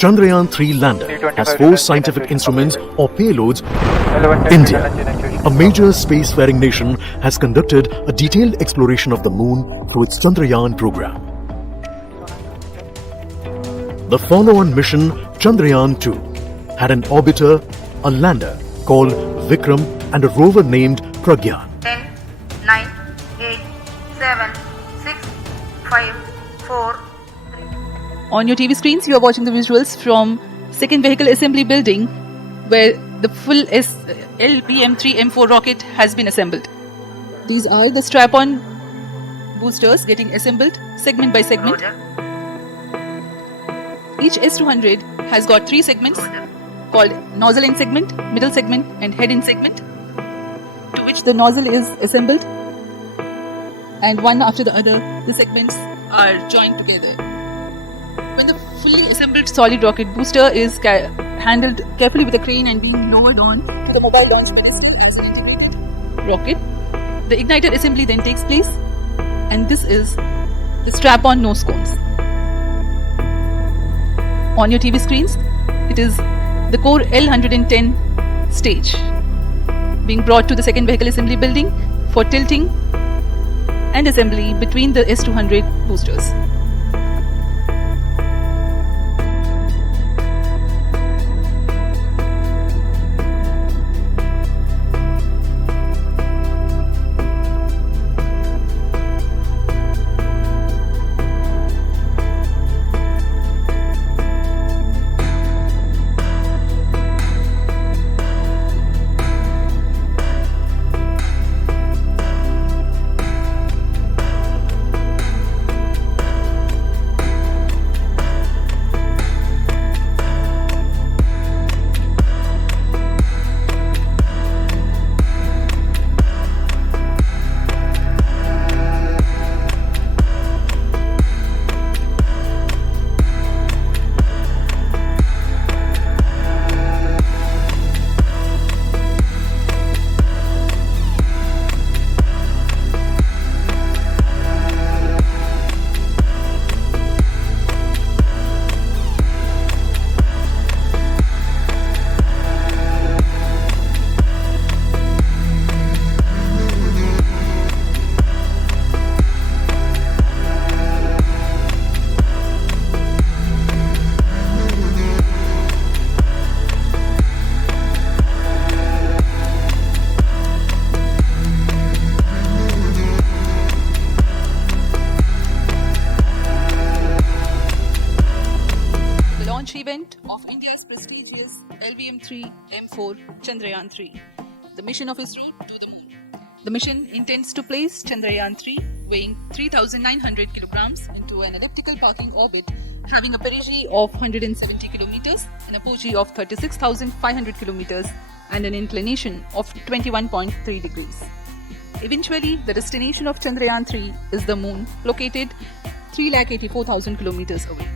Chandrayaan-3 lander has 4 scientific instruments or payloads. India, a major spacefaring nation, has conducted a detailed exploration of the moon through its Chandrayaan program. The follow-on mission Chandrayaan-2 had an orbiter, a lander called Vikram, and a rover named Pragyan. 10, 9, 8, 7, 6, 5, 4, 3. On your TV screens, you are watching the visuals from second vehicle assembly building where the full LBM-3M4 rocket has been assembled. These are the strap-on boosters getting assembled segment by segment. Each S200 has got 3 segments called nozzle end segment, middle segment and head end segment, to which the nozzle is assembled, and one after the other the segments are joined together. When the fully assembled solid rocket booster is handled carefully with a crane and being lowered on to the mobile launch pad as an integrated rocket, the igniter assembly then takes place, and this is the strap-on nose cones. On your TV screens, it is the core L110 stage being brought to the second vehicle assembly building for tilting and assembly between the S200 boosters. Event of India's prestigious LBM-3M4 Chandrayaan-3, the mission of ISRO to the moon. The mission intends to place Chandrayaan-3, weighing 3,900 kilograms, into an elliptical parking orbit having a perigee of 170 kilometers, an apogee of 36,500 kilometers, and an inclination of 21.3 degrees. Eventually, the destination of Chandrayaan-3 is the moon, located 384,000 kilometers away,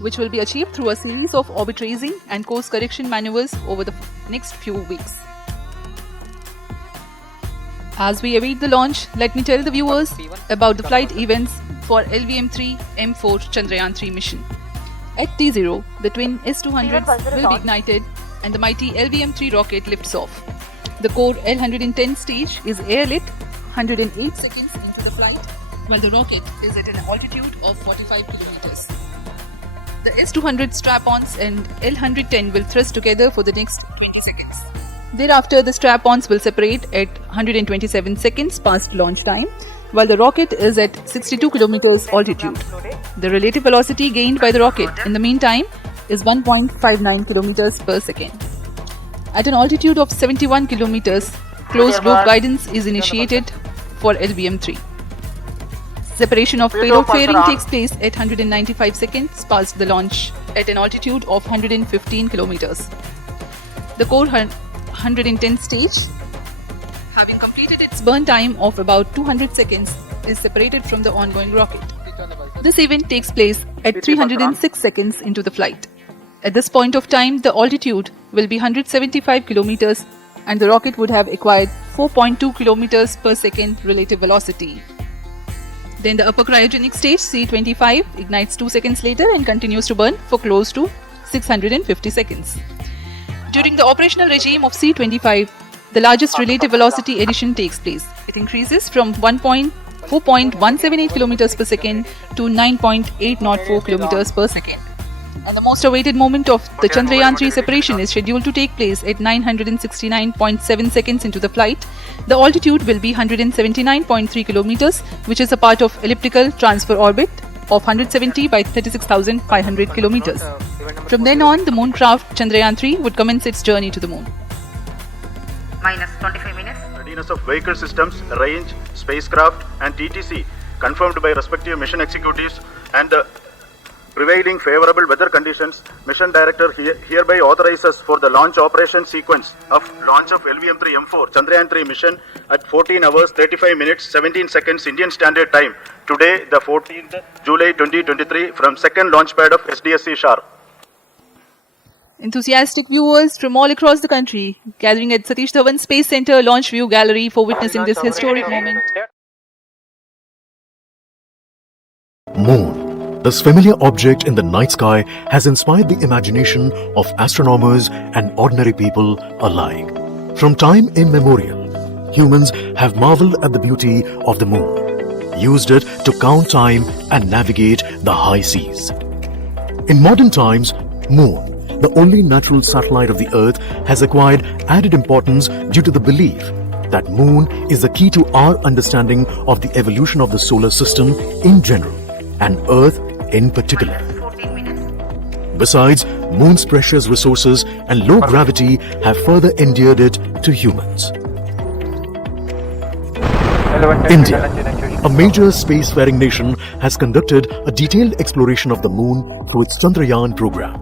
which will be achieved through a series of orbit raising and course correction maneuvers over the next few weeks. As we await the launch, let me tell the viewers about the flight events for LBM-3M4 Chandrayaan-3 mission. At T0, the twin S200s will be ignited and the mighty LBM-3 rocket lifts off. The core L110 stage is airlit 108 seconds into the flight, while the rocket is at an altitude of 45 kilometers. The S200 strap-ons and L110 will thrust together for the next 20 seconds. Thereafter, the strap-ons will separate at 127 seconds past launch time, while the rocket is at 62 kilometers altitude. The relative velocity gained by the rocket in the meantime is 1.59 kilometers per second. At an altitude of 71 kilometers, closed-loop guidance is initiated for LBM-3. Separation of payload fairing takes place at 195 seconds past the launch at an altitude of 115 kilometers. The core 110 stage, having completed its burn time of about 200 seconds, is separated from the ongoing rocket. This event takes place at 306 seconds into the flight. At this point of time, the altitude will be 175 kilometers and the rocket would have acquired 4.2 kilometers per second relative velocity. Then the upper cryogenic stage C25 ignites 2 seconds later and continues to burn for close to 650 seconds. During the operational regime of C-25, the largest relative velocity addition takes place. It increases from 4.178 km per second to 9.804 km per second. And the most awaited moment of the Chandrayaan 3 separation is scheduled to take place at 969.7 seconds into the flight. The altitude will be 179.3 kilometers, which is a part of elliptical transfer orbit of 170 by 36,500 kilometers. From then on, the moon craft Chandrayaan 3 would commence its journey to the moon. Minus 25 minutes. Readiness of vehicle systems, range, spacecraft and TTC confirmed by respective mission executives and the prevailing favorable weather conditions. Mission Director hereby authorizes for the launch operation sequence of launch of LVM-3M4 Chandrayaan 3 mission at 14 hours 35 minutes 17 seconds Indian Standard Time. Today, the 14th July 2023 from second launch pad of SDSC SHAR. Enthusiastic viewers from all across the country gathering at Satish Dhawan Space Center Launch View Gallery for witnessing this historic moment. Moon. This familiar object in the night sky has inspired the imagination of astronomers and ordinary people alike. From time immemorial, humans have marveled at the beauty of the moon, used it to count time and navigate the high seas. In modern times, Moon, the only natural satellite of the Earth, has acquired added importance due to the belief that Moon is the key to our understanding of the evolution of the solar system in general and Earth in particular. 14 minutes. Besides, Moon's precious resources and low gravity have further endeared it to humans. India, a major spacefaring nation, has conducted a detailed exploration of the Moon through its Chandrayaan program.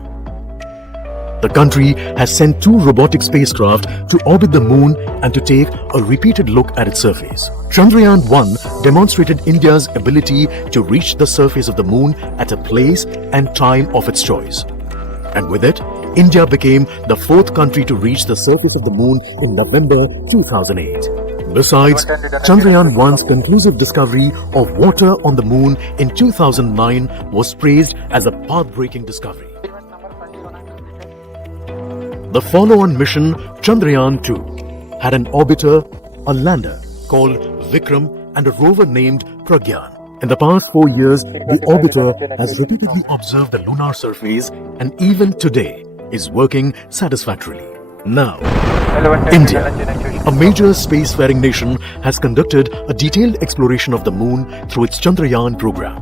The country has sent 2 robotic spacecraft to orbit the Moon and to take a repeated look at its surface. Chandrayaan 1 demonstrated India's ability to reach the surface of the Moon at a place and time of its choice. And with it, India became the 4th country to reach the surface of the Moon in November 2008. Besides, Chandrayaan 1's conclusive discovery of water on the Moon in 2009 was praised as a path-breaking discovery. The follow-on mission, Chandrayaan 2, had an orbiter, a lander called Vikram and a rover named Pragyan. In the past 4 years, the orbiter has repeatedly observed the lunar surface and even today is working satisfactorily. Now, India, a major spacefaring nation, has conducted a detailed exploration of the Moon through its Chandrayaan program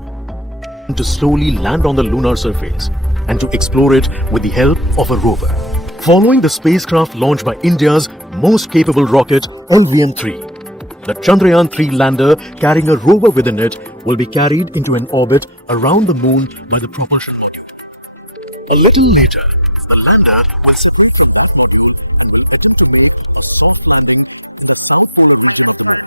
to slowly land on the lunar surface and to explore it with the help of a rover. Following the spacecraft launched by India's most capable rocket, LVM-3, the Chandrayaan 3 lander carrying a rover within it will be carried into an orbit around the Moon by the Propulsion module. A little later, the lander will separate from that module and will attempt to make a soft landing in the south polar region of the Moon.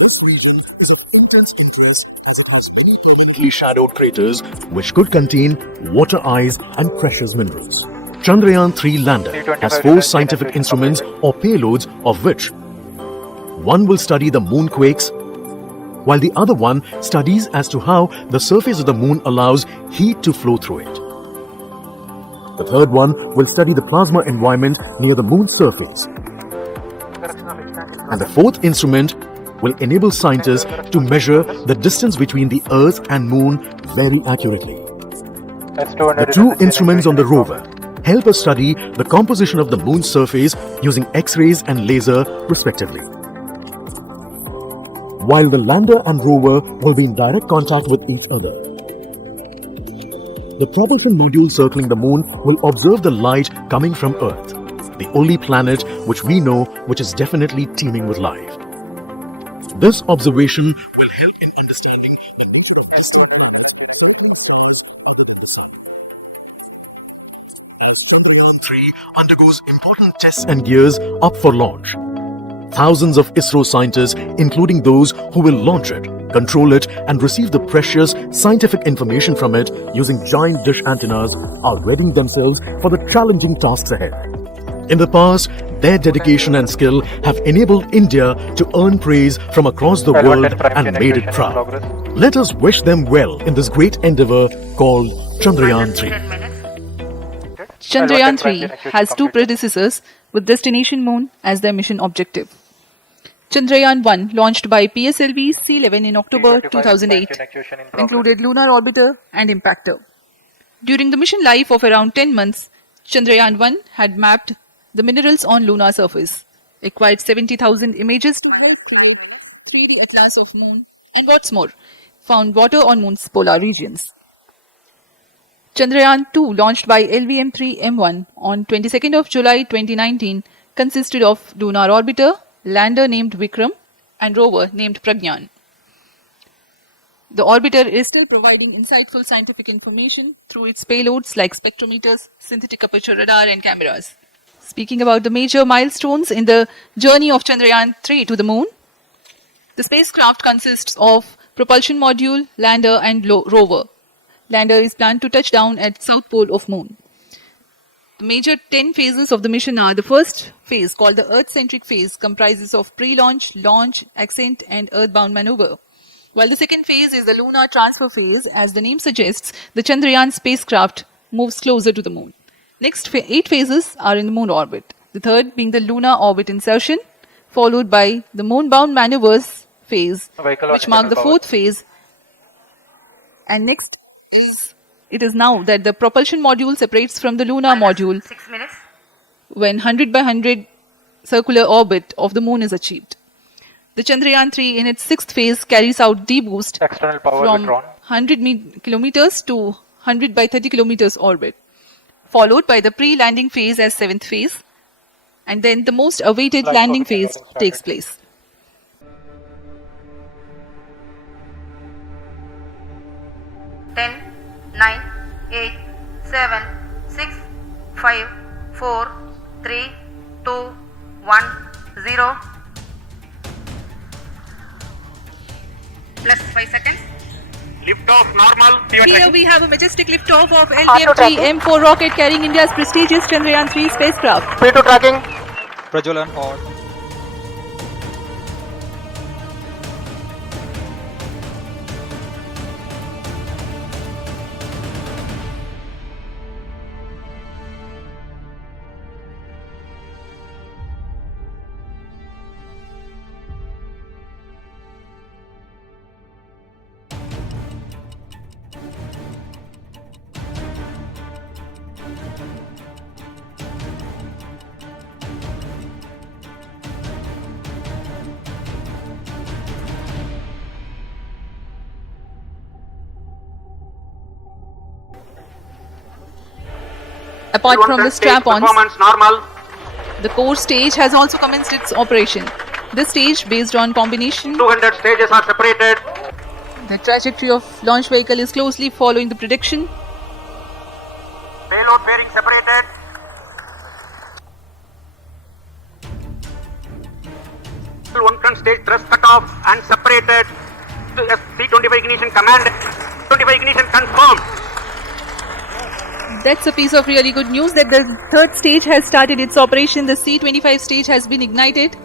This region is of intense interest as it has many permanently shadowed craters which could contain water ice and precious minerals. Chandrayaan 3 lander has 4 scientific instruments or payloads, of which one will study the moonquakes, while the other one studies as to how the surface of the Moon allows heat to flow through it. The third one will study the plasma environment near the Moon's surface. And the fourth instrument will enable scientists to measure the distance between the Earth and Moon very accurately. The 2 instruments on the rover help us study the composition of the Moon's surface using X-rays and laser respectively. While the lander and rover will be in direct contact with each other. The propulsion module circling the Moon will observe the light coming from Earth, the only planet which we know which is definitely teeming with life. This observation will help in understanding the nature of distant stars other than the Sun. As Chandrayaan 3 undergoes important tests and gears up for launch, thousands of ISRO scientists, including those who will launch it, control it and receive the precious scientific information from it using giant dish antennas, are readying themselves for the challenging tasks ahead. In the past, Their dedication and skill have enabled India to earn praise from across the world and made it proud. Let us wish them well in this great endeavour called Chandrayaan 3. 10 minutes. Chandrayaan 3 has two predecessors with destination moon as their mission objective. Chandrayaan 1, launched by PSLV C11 in October 2008, included lunar orbiter and impactor. During the mission life of around 10 months, Chandrayaan 1 had mapped the minerals on lunar surface, acquired 70,000 images to help create 3D atlas of moon, and what's more, found water on moon's polar regions. Chandrayaan 2, launched by LVM-3M1 on 22nd of July 2019, consisted of lunar orbiter, lander named Vikram, and rover named Pragyan. The orbiter is still providing insightful scientific information through its payloads like spectrometers, synthetic aperture radar, and cameras. Speaking about the major milestones in the journey of Chandrayaan 3 to the moon, the spacecraft consists of propulsion module, lander, and rover. Lander is planned to touch down at south pole of moon. The major 10 phases of the mission are: the first phase, called the Earth-centric phase, comprises of pre-launch, launch, ascent, and earthbound maneuver. While the second phase is the lunar transfer phase. As the name suggests, the Chandrayaan spacecraft moves closer to the moon. Next 8 phases are in the moon orbit. The third being the lunar orbit insertion, followed by the moon-bound maneuvers phase, which mark the fourth phase. And next it is now that the propulsion module separates from the lunar module 6 minutes. when 100 by 100 circular orbit of the moon is achieved. The Chandrayaan 3 in its sixth phase carries out D-boost from 100 kilometers to 100 by 30 kilometers orbit, followed by the pre-landing phase as seventh phase, and then the most awaited landing phase takes place. Ten, 9, 8, 7, 6, 5, 4, 3, 2, 1, 0. Plus 5 seconds. Liftoff normal. Here we have a majestic liftoff of LVM-3M4 rocket carrying India's prestigious Chandrayaan 3 spacecraft. P2 tracking. Prajalan on. Apart from the strap-ons, Performance normal. the core stage has also commenced its operation. This stage, based on combination, 200 stages are separated. the trajectory of launch vehicle is closely following the prediction. Payload bearing separated. One front stage thrust cut off and separated. C25 ignition command. 25 ignition confirmed. That's a piece of really good news that the third stage has started its operation. The C25 stage has been ignited.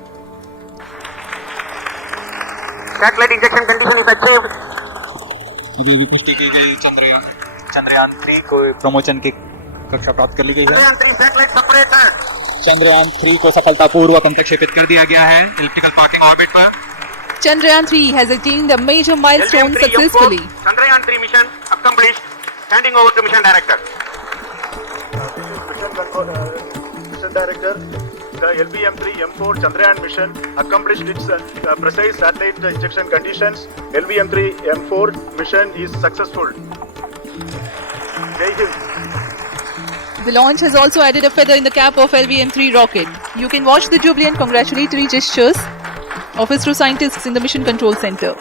Satellite injection condition is achieved. Chandrayaan 3 को promotion की कक्षा प्राप्त कर ली गई है। Chandrayaan 3 satellite separated. Chandrayaan 3 को सफलतापूर्वक अंतक्षेपित कर दिया गया है इलिप्टिकल पार्किंग ऑर्बिट पर। Chandrayaan 3 has attained a major milestone LVM-3M4 successfully. Chandrayaan 3 mission accomplished. Handing over to mission director. Mission Director, the LVM-3M4 Chandrayaan mission accomplished its precise satellite injection conditions. LVM-3M4 mission is successful. Jai Hind. The launch has also added a feather in the cap of LVM-3 rocket. You can watch the jubilant congratulatory gestures of ISRO scientists in the Mission Control Center.